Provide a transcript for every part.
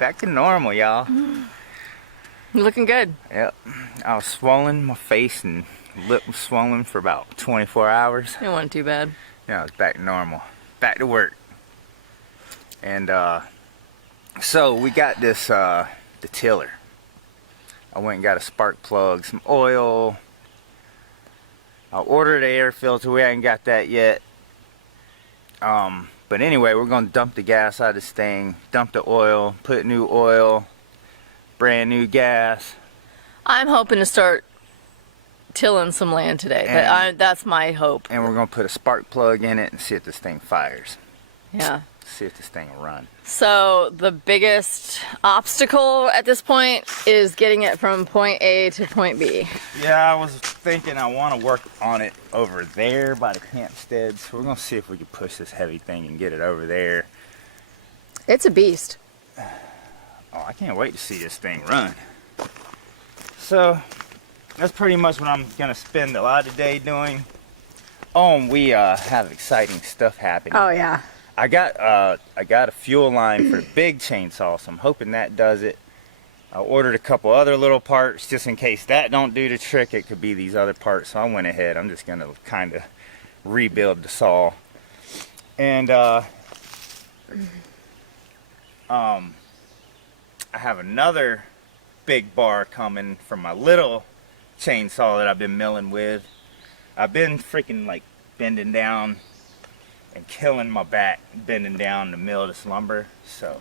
Back to normal, y'all. You're looking good. Yep. I was swollen, my face and lip was swollen for about 24 hours. It wasn't too bad. Yeah, I was back to normal. Back to work. And so we got this the tiller. I went and got a spark plug, some oil. I ordered an air filter. We haven't got that yet. But anyway, we're gonna dump the gas out of this thing, dump the oil, put new oil, brand new gas. I'm hoping to start tilling some land today. That's my hope. And we're gonna put a spark plug in it and see if this thing fires. Yeah. See if this thing will run. So the biggest obstacle at this point is getting it from point A to point B. Yeah, I was thinking I want to work on it over there by the campstead. So we're gonna see if we can push this heavy thing and get it over there. It's a beast. Oh, I can't wait to see this thing run. So that's pretty much what I'm gonna spend a lot of the day doing. Oh, and we have exciting stuff happening. Oh yeah. I got a fuel line for the big chainsaw, so I'm hoping that does it. I ordered a couple other little parts just in case that don't do the trick. It could be these other parts, so I went ahead. I'm just gonna kind of rebuild the saw. And I have another big bar coming from my little chainsaw that I've been milling with. I've been freaking like bending down and killing my back bending down to mill this lumber, so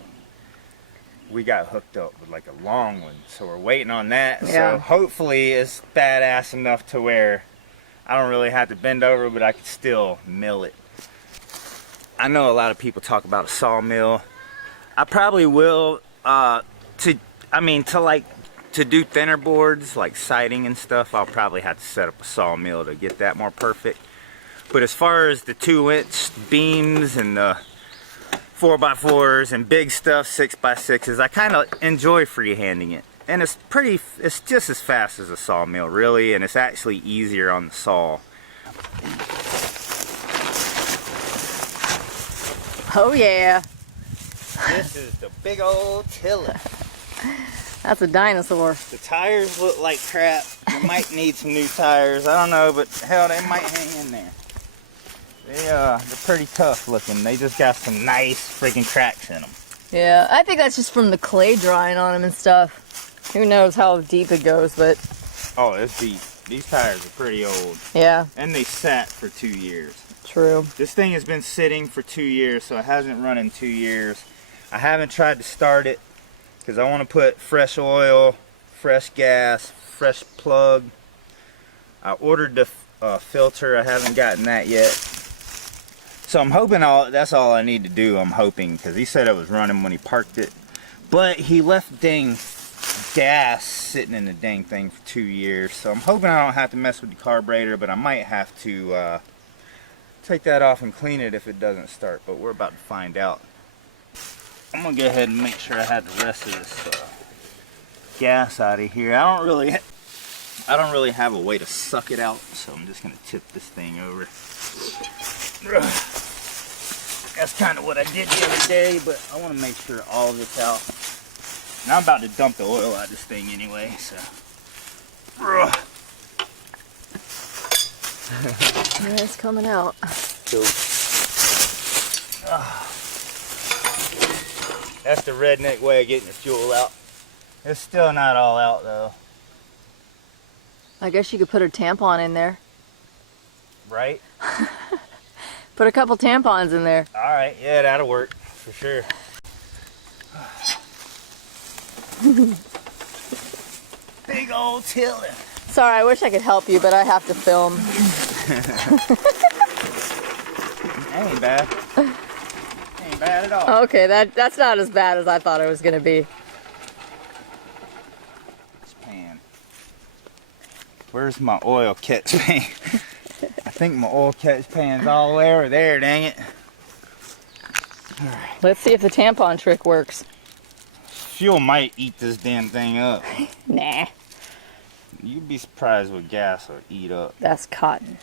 we got hooked up with like a long one, so we're waiting on that. Yeah. So hopefully it's badass enough to where I don't really have to bend over, but I can still mill it. I know a lot of people talk about a sawmill. I probably will to do thinner boards like siding and stuff. I'll probably have to set up a sawmill to get that more perfect. But as far as the 2-inch beams and the 4x4s and big stuff, 6x6s, I kind of enjoy freehanding it. And it's just as fast as a sawmill, really, and it's actually easier on the saw. Oh yeah. This is the big old tiller. That's a dinosaur. The tires look like crap. We might need some new tires. I don't know, but hell, they might hang in there. They're pretty tough looking. They just got some nice freaking cracks in them. Yeah, I think that's just from the clay drying on them and stuff. Who knows how deep it goes, but... Oh, it's deep. These tires are pretty old. Yeah. And they sat for 2 years. True. This thing has been sitting for 2 years, so it hasn't run in 2 years. I haven't tried to start it because I want to put fresh oil, fresh gas, fresh plug. I ordered the filter. I haven't gotten that yet. So I'm hoping that's all I need to do, I'm hoping, because he said it was running when he parked it. But he left dang gas sitting in the dang thing for 2 years. So I'm hoping I don't have to mess with the carburetor, but I might have to take that off and clean it if it doesn't start. But we're about to find out. I'm going to go ahead and make sure I have the rest of this gas out of here. I don't really have a way to suck it out, so I'm just going to tip this thing over. That's kind of what I did the other day, but I want to make sure all of it's out. And I'm about to dump the oil out of this thing anyway, so. Yeah, it's coming out. Cool. That's the redneck way of getting the fuel out. It's still not all out though. I guess you could put a tampon in there. Right? Put a couple tampons in there. Alright, yeah, that'll work for sure. Big old tiller. Sorry, I wish I could help you, but I have to film. That ain't bad. Ain't bad at all. Okay, that's not as bad as I thought it was going to be. This pan. Where's my oil catch pan? I think my oil catch pan's all the way over there, dang it. Alright. Let's see if the tampon trick works. Fuel might eat this damn thing up. Nah. You'd be surprised what gas will eat up. That's cotton.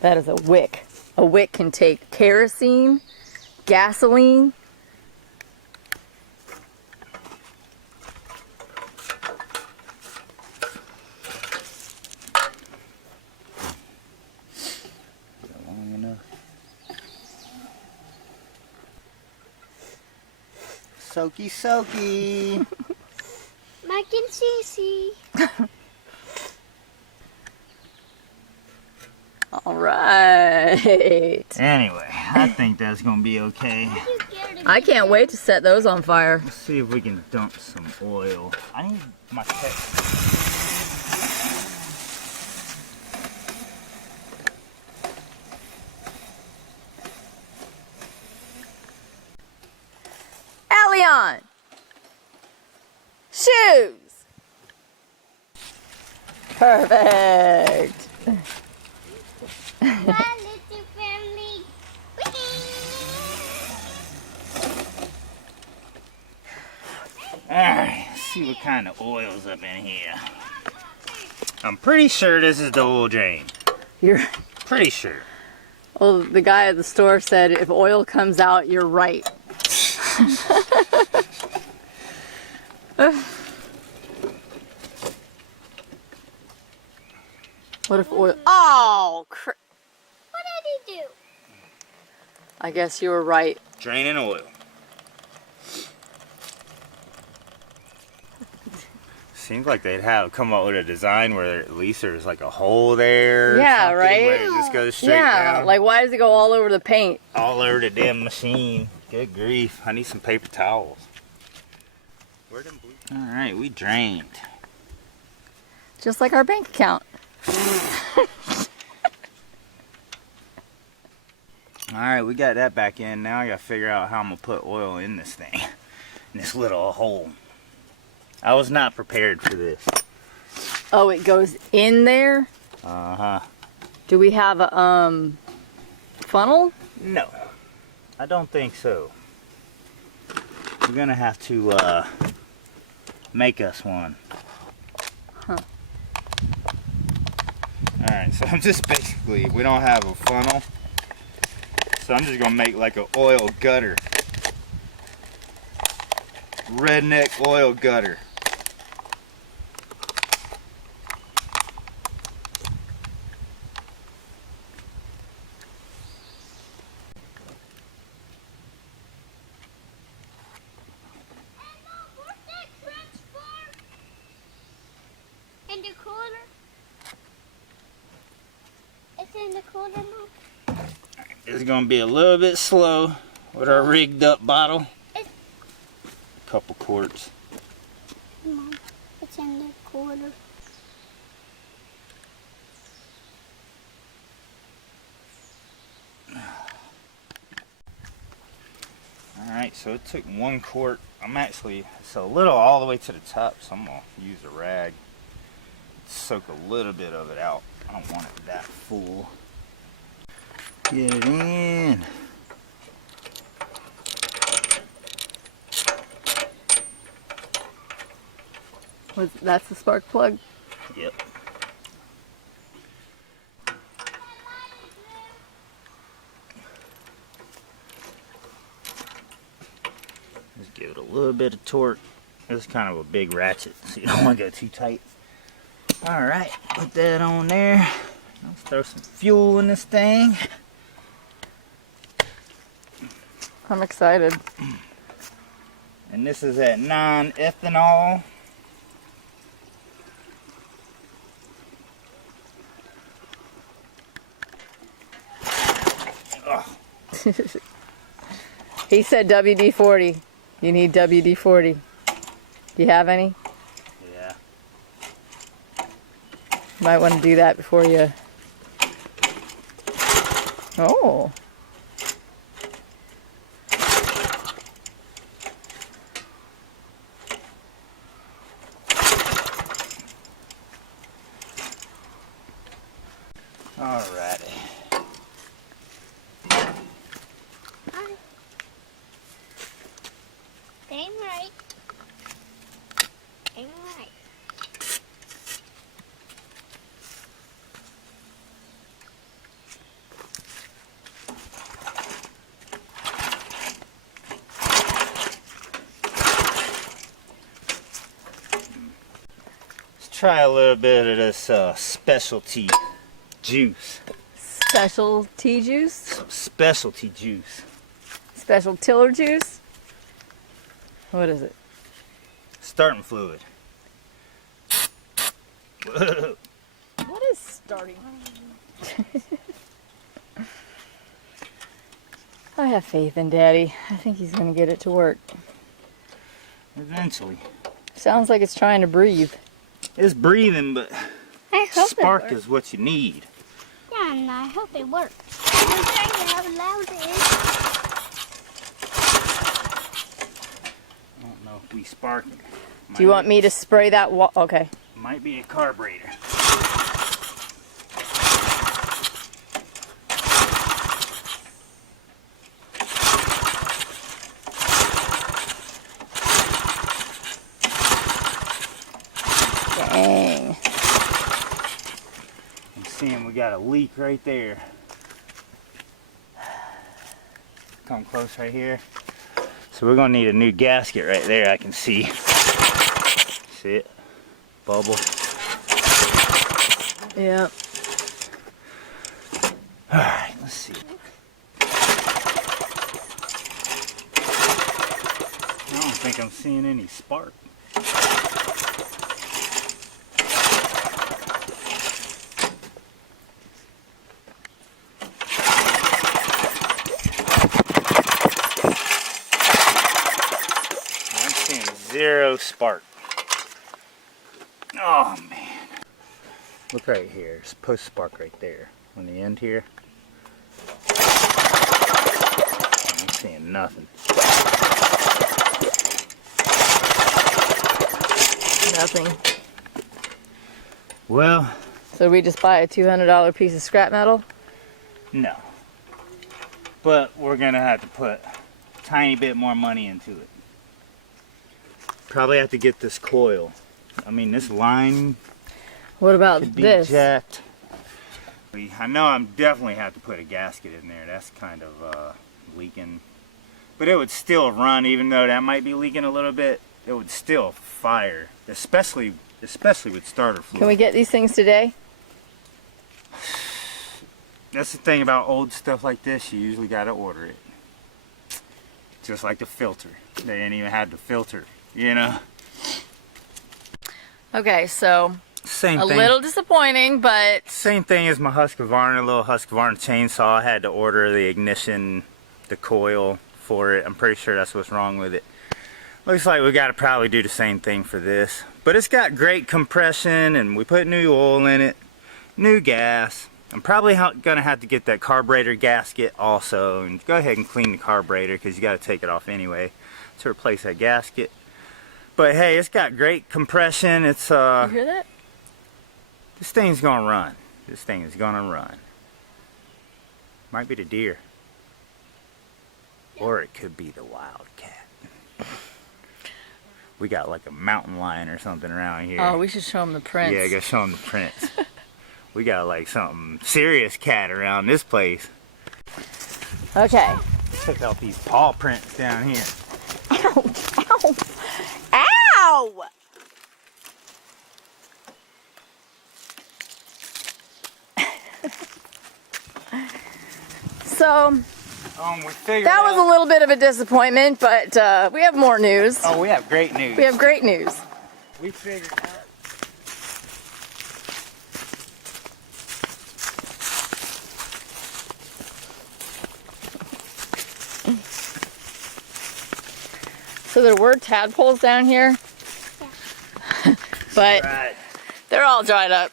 That is a wick. A wick can take kerosene, gasoline. Soaky, soaky. Mike and Cece. All right. Anyway, I think that's gonna be okay. I can't wait to set those on fire. Let's see if we can dump some oil. I need my pet. Allion! Shoes! Perfect. My little family. Alright, let's see what kind of oil's up in here. I'm pretty sure this is the oil drain. You're Pretty sure. well. The guy at the store said if oil comes out, you're right. What if oil? Oh, What did he do? I guess you were right. Draining oil. Seems like they'd have come up with a design where at least there's like a hole there. or Yeah, something right? Where it just goes straight Yeah, down. like why does it go all over the paint? All over the damn machine. Good grief. I need some paper towels. Where them blue? Alright, we drained. Just like our bank account. Alright, we got that back in. Now I gotta figure out how I'm gonna put oil in this thing. In this little hole. I was not prepared for this. Oh, it goes in there? Uh-huh. Do we have a funnel? No. I don't think so. We're gonna have to make us one. Huh. Alright, so I'm just basically, we don't have a funnel. So I'm just gonna make like an oil gutter. Redneck oil gutter. In the cooler. It's in the cooler now. It's gonna be a little bit slow with our rigged up bottle. A couple quarts. Mom, it's in the cooler. Alright, so it took 1 quart. It's a little all the way to the top, so I'm gonna use a rag. Soak a little bit of it out. I don't want it that full. Get it in. That's the spark plug? Yep. Just give it a little bit of torque. This is kind of a big ratchet, so you don't want to go too tight. Alright, put that on there. Let's throw some fuel in this thing. I'm excited. And this is at non-ethanol. He said WD-40. You need WD-40. Do you have any? Yeah. Might want to do that before you... Oh. Alrighty. Hi. Aim right. Aim right. Let's try a little bit of this specialty juice. Special tea juice? Some specialty juice. Special tiller juice? What is it? Starting fluid. What is starting? I have faith in Daddy. I think he's gonna get it to work. Eventually. Sounds like it's trying to breathe. It's breathing, but I hope spark it works. is what you need. Yeah, and I hope it works. I'm trying how loud it is. I don't know if we spark it. Do you want me to spray that okay. Might be a carburetor. Dang. I'm seeing we got a leak right there. Come close right here. So we're gonna need a new gasket right there, I can see. See it? Bubble. Yep. Alright, let's see. I don't think I'm seeing any spark. I'm seeing zero spark. Oh man. Look right here. It's supposed to spark right there. On the end here. I'm seeing nothing. Nothing. Well, So we just buy a $200 piece of scrap metal? no. But we're gonna have to put a tiny bit more money into it. Probably have to get this coil. I mean, this line What about could be this? jacked. I know I'm definitely have to put a gasket in there. That's kind of leaking. But it would still run, even though that might be leaking a little bit. It would still fire, especially with starter fluid. Can we get these things today? That's the thing about old stuff like this. You usually got to order it. Just like the filter. They ain't even had the filter, you know. Okay, so Same a thing. little disappointing, but Same thing as my Husqvarna, little Husqvarna chainsaw. I had to order the ignition, the coil for it. I'm pretty sure that's what's wrong with it. Looks like we got to probably do the same thing for this. But it's got great compression, and we put new oil in it, new gas. I'm probably gonna have to get that carburetor gasket also, and go ahead and clean the carburetor because you got to take it off anyway to replace that gasket. But hey, it's got great compression. It's you hear that? This thing's gonna run. This thing is gonna run. Might be the deer. Or it could be the wildcat. We got like a mountain lion or something around here. Oh, we should show them the prints. Yeah, go show them the prints. We got like something serious cat around this place. Okay. Check out these paw prints down here. Ow! Ow! Ow! So We figured that was out- a little bit of a disappointment, but we have more news. Oh, we have great news. We have great news. We figured out. So there were tadpoles down here, but Right. they're all dried up.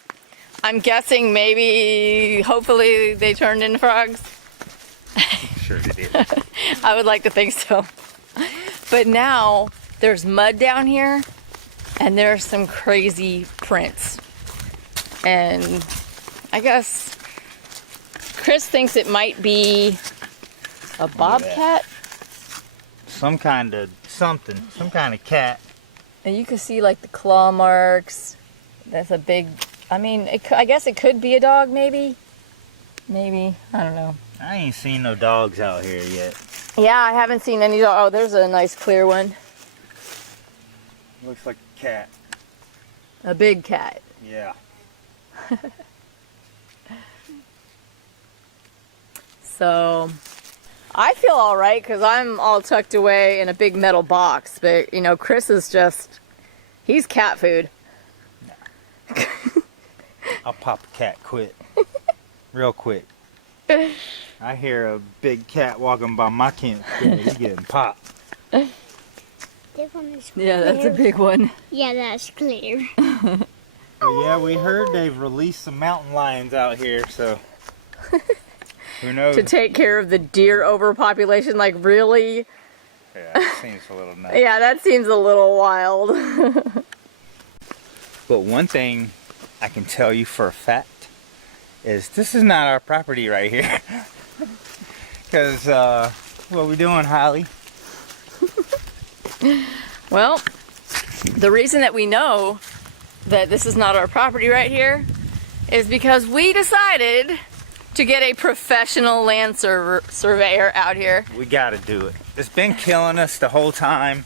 I'm guessing maybe, hopefully, they turned into frogs. Sure they did. I would like to think so. But now there's mud down here, and there's some crazy prints. And I guess Chris thinks it might be a bobcat. Some kind of something. Some kind of cat. And you can see like the claw marks. That's a big, I mean, I guess it could be a dog maybe. Maybe, I don't know. I ain't seen no dogs out here yet. Yeah, I haven't seen any dog. Oh, there's a nice clear one. Looks like a cat. A big cat. Yeah. So I feel all right because I'm all tucked away in a big metal box. But, you know, Chris is just, he's cat food. I'll pop a cat quick. Real quick. I hear a big cat walking by my campsite. He's getting popped. This one is clear. Yeah, that's a big one. Yeah, that's clear. But yeah, we heard they've released some mountain lions out here, so who knows? To take care of the deer overpopulation, like really? Yeah, it seems a little nuts. Yeah, that seems a little wild. But one thing I can tell you for a fact is this is not our property right here. Because, what are we doing, Hollie? Well, the reason that we know that this is not our property right here is because we decided to get a professional land surveyor out here. We gotta do it. It's been killing us the whole time.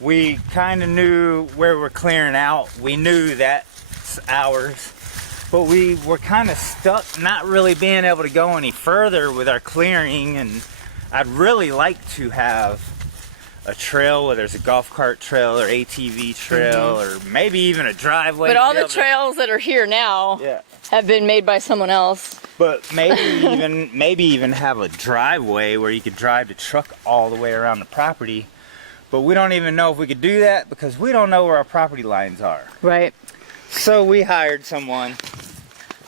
We kind of knew where we're clearing out. We knew that's ours. But we were kind of stuck not really being able to go any further with our clearing, and I'd really like to have a trail, whether it's a golf cart trail or ATV trail or maybe even a driveway. But all the trails that are here now have been made by someone else. But maybe even have a driveway where you could drive the truck all the way around the property. But we don't even know if we could do that because we don't know where our property lines are. Right. So we hired someone.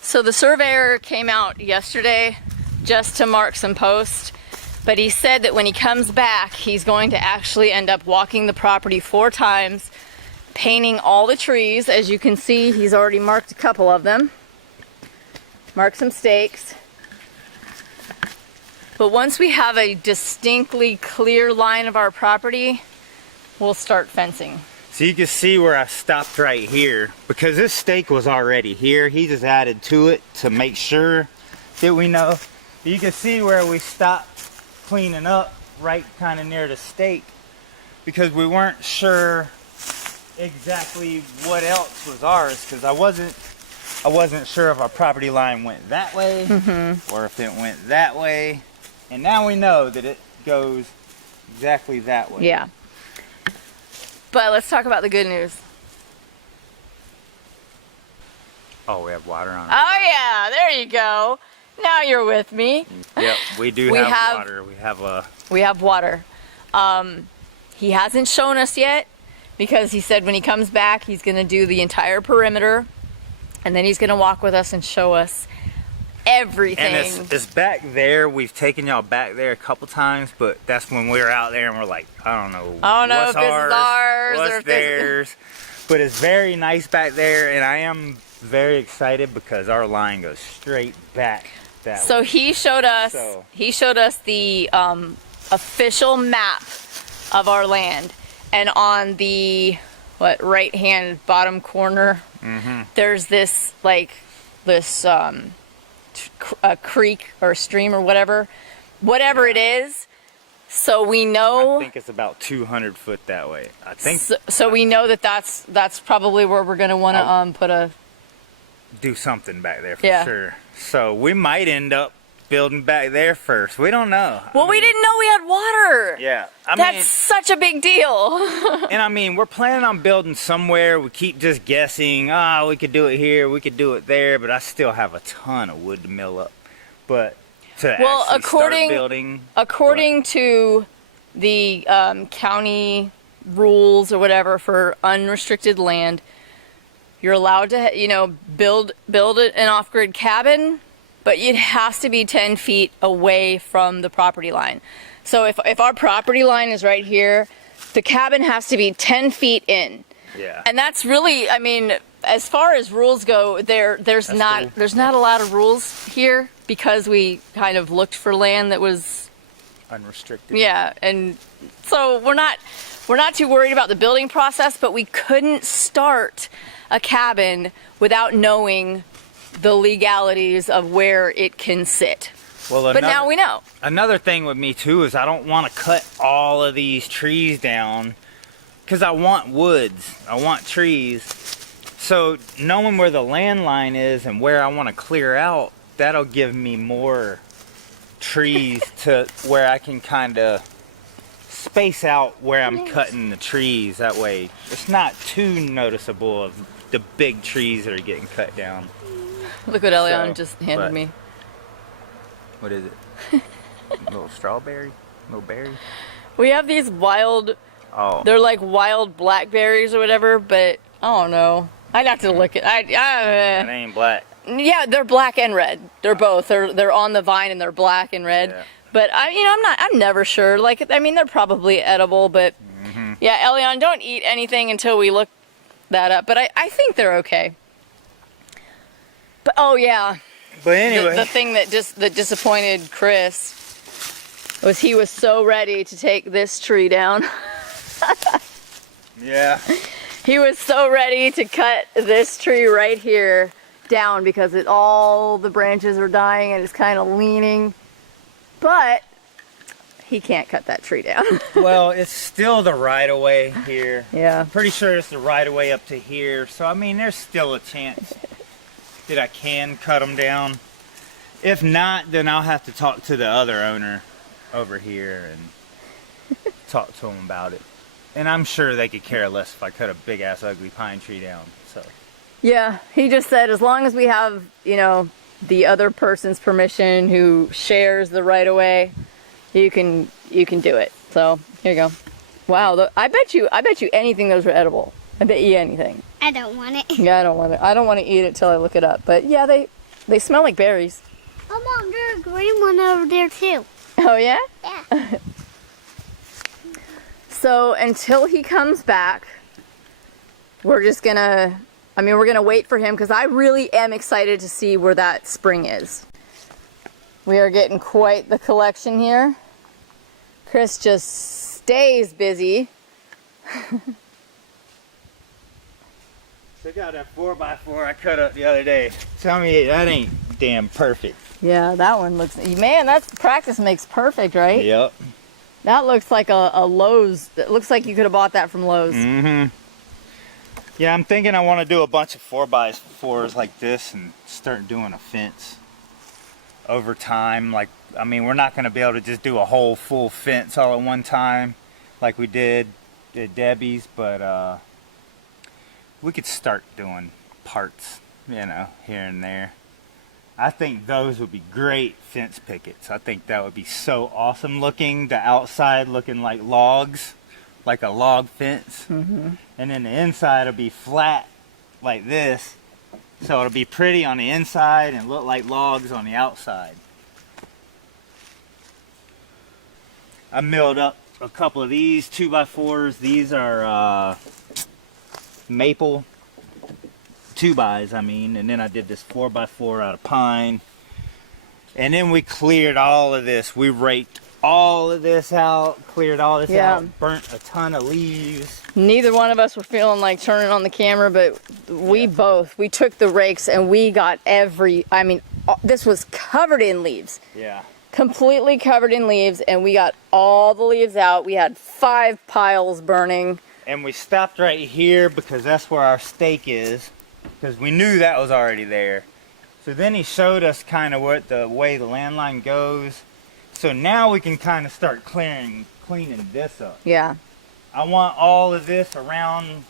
So the surveyor came out yesterday just to mark some posts, but he said that when he comes back, he's going to actually end up walking the property 4 times, painting all the trees. As you can see, he's already marked a couple of them. Mark some stakes. But once we have a distinctly clear line of our property, we'll start fencing. So you can see where I stopped right here because this stake was already here. He just added to it to make sure that we know. You can see where we stopped cleaning up right kind of near the stake because we weren't sure exactly what else was ours because I wasn't sure if our property line went that way or if it went that way. And now we know that it goes exactly that way. Yeah. But let's talk about the good news. Oh, we have water on it. Oh yeah, there you go. Now you're with me. Yep, we have water. We have water. He hasn't shown us yet because he said when he comes back, he's going to do the entire perimeter, and then he's going to walk with us and show us everything. And it's back there. We've taken y'all back there a couple times, but that's when we were out there and we're like, I don't know if this is ours what's or if theirs. But it's very nice back there, and I am very excited because our line goes straight back that way. So he showed us the official map of our land, and on the right hand bottom corner there's this a creek or a stream or whatever it is. So we know. I think it's about 200 foot that way. I think. So we know that's probably where we're gonna want to do something back there for sure. So we might end up building back there first. We don't know. Well, we didn't know we had water. Yeah. That's such a big deal. And I mean, we're planning on building somewhere. We keep just guessing, we could do it here, we could do it there, but I still have a ton of wood to mill up. But to actually start building. According to the county rules or whatever for unrestricted land, you're allowed to, build an off-grid cabin, but it has to be 10 feet away from the property line. So if our property line is right here, the cabin has to be 10 feet in. Yeah. And that's really, I mean, as far as rules go, there's not a lot of rules here because we kind of looked for land that was unrestricted. Yeah, and so we're not too worried about the building process, but we couldn't start a cabin without knowing the legalities of where it can sit. Well, but now we know. Another thing with me too is I don't want to cut all of these trees down because I want woods, I want trees. So knowing where the land line is and where I want to clear out, that'll give me more trees to where I can kind of space out where I'm cutting the trees. That way it's not too noticeable of the big trees that are getting cut down. Look what Elion just handed but- me. What is it? Little strawberry? Little berry? We have these wild, Oh. they're like wild blackberries or whatever, but I don't know. I'd have to look at That ain't black. yeah, they're black and red. They're both. They're on the vine and they're black and red. Yeah. But I'm never sure. Like, I mean, they're probably edible, but yeah, Elion, don't eat anything until we look that up. But I think they're okay. But oh yeah, But anyway. the thing that disappointed Chris was he was so ready to take this tree down. Yeah. He was so ready to cut this tree right here down because all the branches are dying and it's kind of leaning. But he can't cut that tree down. Well, it's still the right of way here. Yeah. I'm pretty sure it's the right of way up to here. So I mean, there's still a chance that I can cut them down. If not, then I'll have to talk to the other owner over here and talk to them about it. And I'm sure they could care less if I cut a big ass ugly pine tree down. So Yeah, he just said as long as we have, the other person's permission who shares the right of way, you can do it. So here you go. Wow, I bet you anything those are edible. I bet you anything. I don't want it. Yeah, I don't want it. I don't want to eat it till I look it up. But yeah, they smell like berries. Oh, Mom, there's a green one over there, too. Oh yeah? Yeah. So until he comes back, we're gonna wait for him because I really am excited to see where that spring is. We are getting quite the collection here. Chris just stays busy. check out that 4x4 I cut up the other day. Tell me that ain't damn perfect. Yeah, that one looks, man, that's practice makes perfect, right? Yep. That looks like a Lowe's. It looks like you could have bought that from Lowe's. Mm-hmm. Yeah, I'm thinking I want to do a bunch of 4x4s like this and start doing a fence over time. Like, I mean, we're not going to be able to just do a whole full fence all at one time like we did at Debbie's, but we could start doing parts, here and there. I think those would be great fence pickets. I think that would be so awesome looking. The outside looking like logs, like a log fence. Mm-hmm. And then the inside will be flat like this. So it'll be pretty on the inside and look like logs on the outside. I milled up a couple of these 2x4s. These are maple 2x, and then I did this 4x4 out of pine. And then we cleared all of this. We raked all of this out, cleared all this out, burnt a ton of leaves. Neither one of us were feeling like turning on the camera, but we took the rakes and we got this was covered in leaves. Yeah. Completely covered in leaves, and we got all the leaves out. We had 5 piles burning. And we stopped right here because that's where our stake is, because we knew that was already there. So then he showed us kind of what the way the landline goes. So now we can kind of start cleaning this up. Yeah. I want all of this around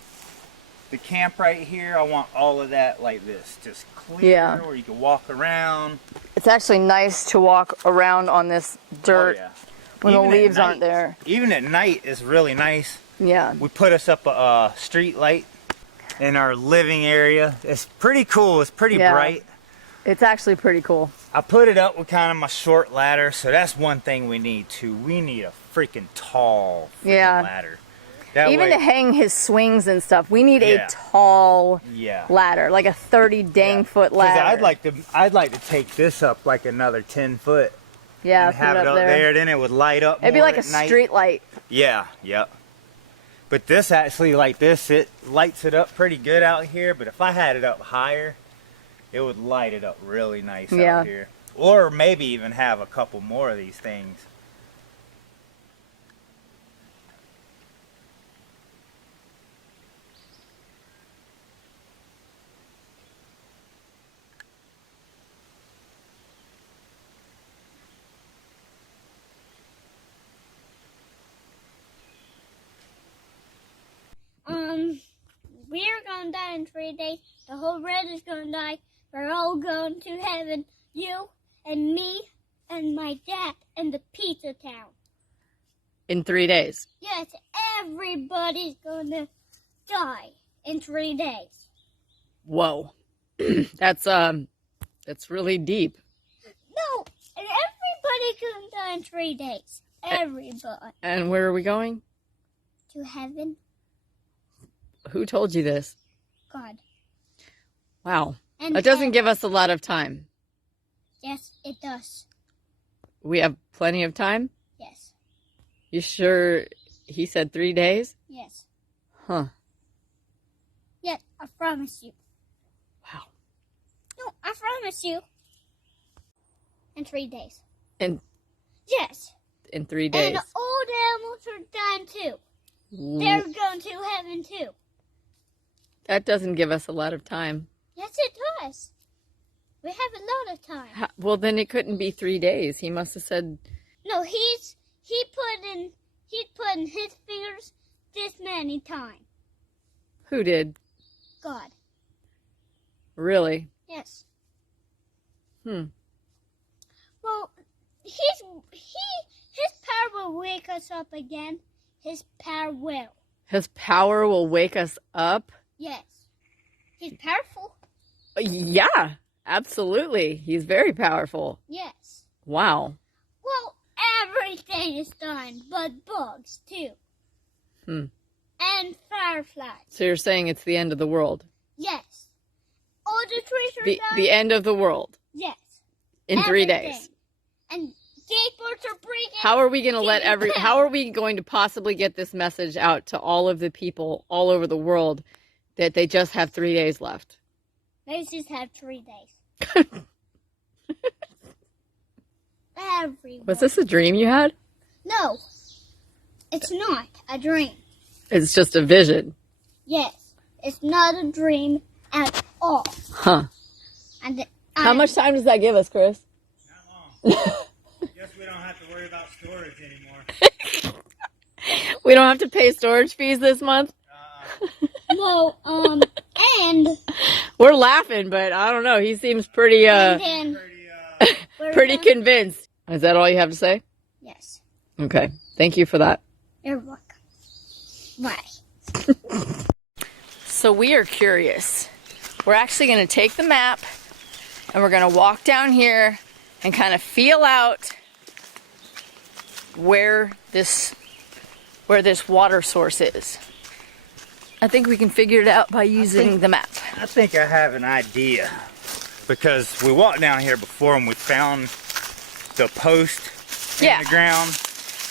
the camp right here. I want all of that like this, just clear, where you can walk around. It's actually nice to walk around on this dirt when Even the leaves at night, aren't there. Even at night is really nice. Yeah. We put us up a street light in our living area. It's pretty cool. It's pretty bright. It's actually pretty cool. I put it up with kind of my short ladder, so that's one thing we need too. We need a freaking tall ladder. That Even way, to hang his swings and stuff, we need a tall ladder, like a 30 dang foot ladder. I'd like to take this up like another 10 foot. Yeah, and have it up there. Then it would light up. It'd be like a night. street light. Yeah, yep. But this actually, like this, it lights it up pretty good out here. But if I had it up higher, it would light it up really nice out here. Or maybe even have a couple more of these things. gonna die in 3 days. The whole world is gonna die. We're all going to heaven. You and me and my dad and the pizza town. In 3 days. Yes, everybody's gonna die in 3 days. Whoa. That's really deep. No, and everybody's gonna die in 3 days. Everybody. And where are we going? To heaven. Who told you this? God. Wow. And That doesn't give us a lot of time. Yes, it does. We have plenty of time? Yes. You sure he said 3 days? Yes. Huh. Yes, I promise you. Wow. No, I promise you. In 3 days. In Yes. 3 days. And all the animals are dying too. They're going to heaven too. That doesn't give us a lot of time. Yes, it does. We have a lot of time. Well, then it couldn't be 3 days. He must have said... No, he put in his fingers this many times. Who did? God. Really? Yes. Well, his power will wake us up again. His power will. his power will wake us up? Yes. He's powerful. Yeah, absolutely. He's very powerful. Yes. Wow. Well, everything is done, but bugs too. And fireflies. So you're saying it's the end of the world? Yes. All the trees are done. The end of the world? Yes. In 3 Everything. days? And skateboards are breaking. How are we going to how are we going to possibly get this message out to all of the people all over the world that they just have 3 days left? They just have 3 days. Everyone. Was this a dream you had? No. It's not a dream. It's just a vision. Yes. It's not a dream at all. Huh. And How much time does that give us, Chris? Not long. Guess we don't have to worry about storage anymore. We don't have to pay storage fees this month? No, and We're laughing, but I don't know. He seems pretty then we're pretty gonna- convinced. Is that all you have to say? Yes. Okay. Thank you for that. You're welcome. Bye. So we are curious. We're actually going to take the map and we're going to walk down here and kind of feel out where this water source is. I think we can figure it out by using the map. I think I have an idea. Because we walked down here before and we found the post in the ground.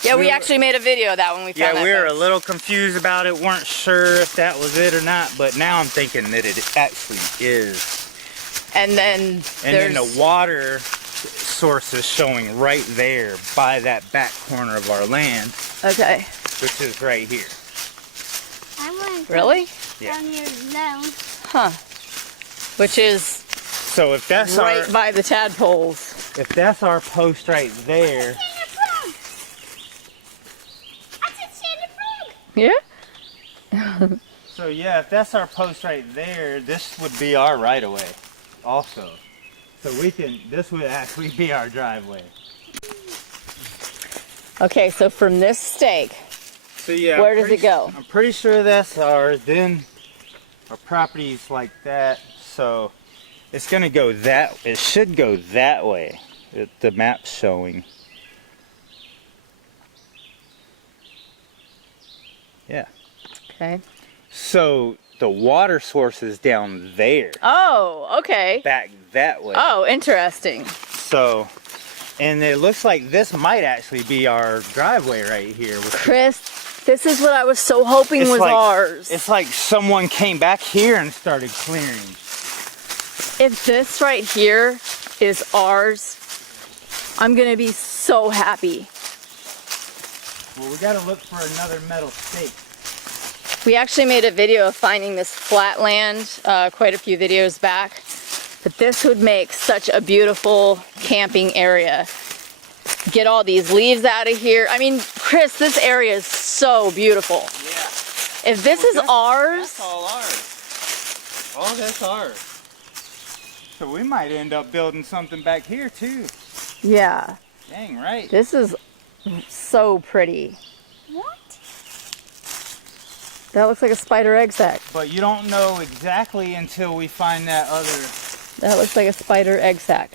Yeah, we actually made a video of that when we found that we were a post. little confused about it, weren't sure if that was it or not, but now I'm thinking that it actually is. And then the water source is showing right there by that back corner of our land, Okay. which is right here. I want to Really? Yeah. down here alone. Huh. Which is So if that's right by the tadpoles. if that's our post right there, I just see the frog. Yeah? so yeah, if that's our post right there, this would be our right of way also. So this would actually be our driveway. Okay, so from this stake, So yeah, where does it go? I'm pretty sure that's ours. Then our property's like that, so it's gonna go that. It should go that way. The map's showing. Yeah. Okay. So the water source is down there, Oh, okay. back that way. Oh, interesting. So, and it looks like this might actually be our driveway right here. Chris, this is what I was so hoping was ours. It's like someone came back here and started clearing. If this right here is ours, I'm gonna be so happy. Well, we gotta look for another metal stake. We actually made a video of finding this flat land quite a few videos back. But this would make such a beautiful camping area. Get all these leaves out of here. I mean, Chris, this area is so beautiful. Yeah. If this is ours, That's all ours. All that's ours. So we might end up building something back here too. Yeah. Dang right. This is so pretty. What? That looks like a spider egg sac. But you don't know exactly until we find that other. That looks like a spider egg sac.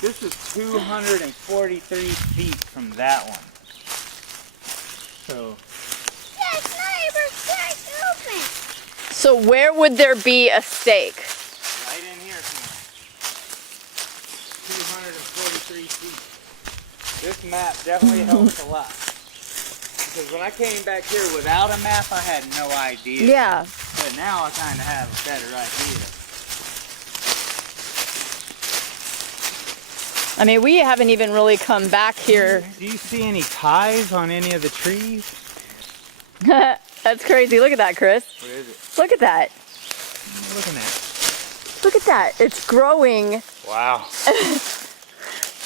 This is 243 feet from that one. So. Yes, neighbor's cracked open. So where would there be a stake? Right in here somewhere. 243 feet. This map definitely helps a lot. Because when I came back here without a map, I had no idea. Yeah. But now I kind of have a better idea. I mean, we haven't even really come back here. Do you see any ties on any of the trees? That's crazy. Look at that, Chris. What is it? Look at that. What are you looking at? Look at that. It's growing. Wow.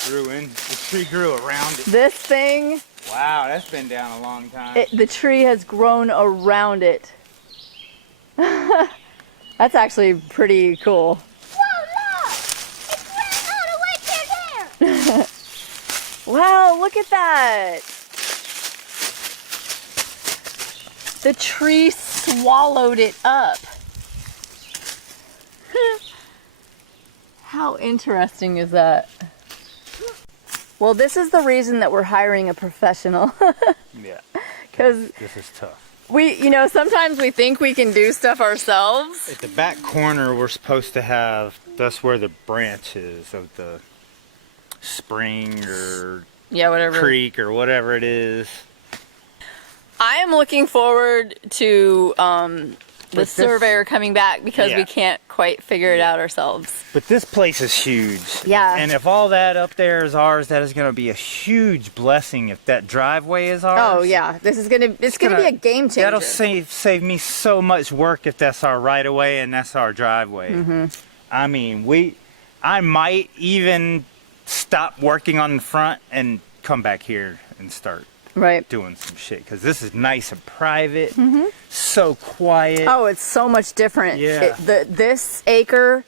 The tree grew around it. This thing, Wow, that's been down a long time. the tree has grown around it. That's actually pretty cool. Whoa, look! It's ran all the way to there. Wow, look at that. The tree swallowed it up. How interesting is that? Well, this is the reason that we're hiring a professional. Yeah. Because This is tough. sometimes we think we can do stuff ourselves. At the back corner, we're supposed to have, that's where the branch is of the spring or Yeah, whatever. creek or whatever it is. I am looking forward to the this- surveyor coming back because we Yeah. can't quite figure it out ourselves. But this place is huge. Yeah. And if all that up there is ours, that is going to be a huge blessing if that driveway is ours. Oh yeah, it's gonna be a game changer. That'll save me so much work if that's our right of way and that's our driveway. Mm-hmm. I mean, I might even stop working on the front and come back here and start Right. doing some shit because this is nice and private, so quiet. Oh, it's so much different. Yeah. This acre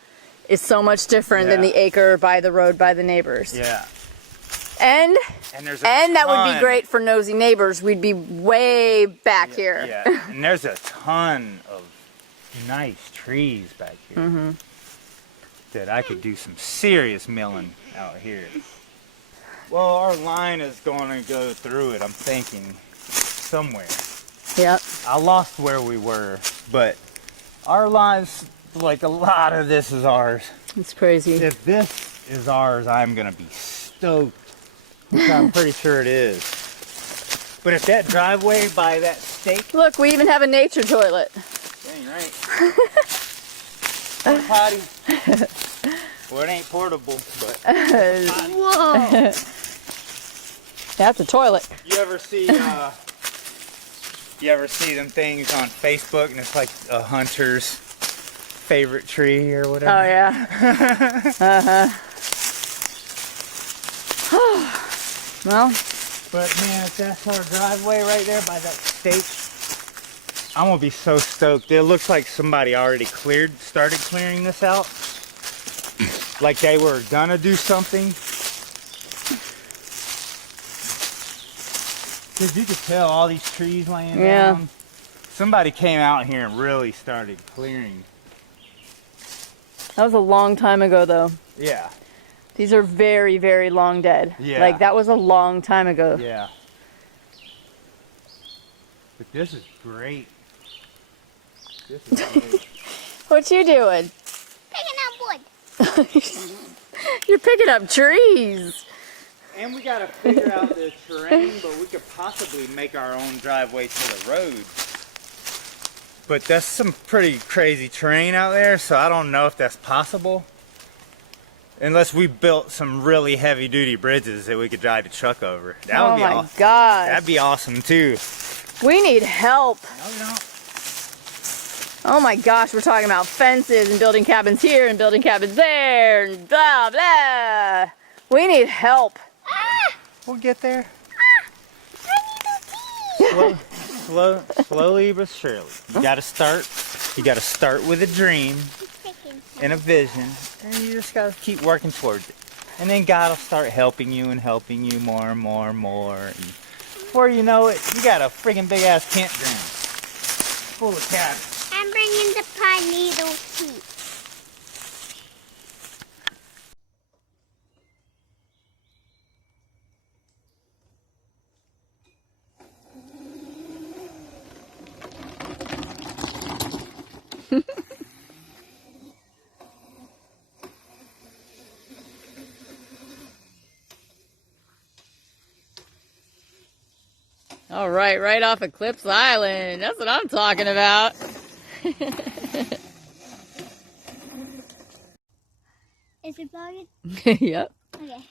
is so much different than Yeah. the acre by the road by the neighbors. Yeah, And and that would be ton- great for nosy neighbors. We'd be way back here. Yeah, and there's a ton of nice trees back here that I could do some serious milling out here. Well, our line is going to go through it, I'm thinking, somewhere. Yep. I lost where we were, but our line's, like a lot of this is ours. It's crazy. If this is ours, I'm going to be stoked, which I'm pretty sure it is. But if that driveway by that stake, Look, we even have a nature toilet. dang right. Porta potty. Well, it ain't portable, but Whoa. That's a toilet. you ever see them things on Facebook and it's like a hunter's favorite tree or whatever? Oh yeah. Well, But man, if that's our driveway right there by that stake, I'm gonna be so stoked. It looks like somebody already started clearing this out. Like they were gonna do something. Cause you could tell all these trees laying Yeah. down. Somebody came out here and really started clearing. that was a long time ago though. Yeah, These are very, very long dead. Yeah. Like that was a long time ago. yeah. But this is great. This is great. What you doing? Picking up wood. You're picking up trees. And we gotta figure out the terrain, but we could possibly make our own driveway to the road. But that's some pretty crazy terrain out there, so I don't know if that's possible. Unless we built some really heavy duty bridges that we could drive the truck over. That would Oh be my awesome. gosh. That'd be awesome too. We need help. No, we don't. Oh my gosh, we're talking about fences and building cabins here and building cabins there and blah, blah. We need help. We'll get there. Slowly but surely. You gotta start You got to start with a dream and a vision, and you just got to keep working towards it. And then God will start helping you and helping you more and more and more. And before you know it, you got a friggin' big ass campground full of cabins. I'm bringing the pine needle sheet. All right, right off Eclipse Island. That's what I'm talking about. Is it vlogging? Yep. Okay.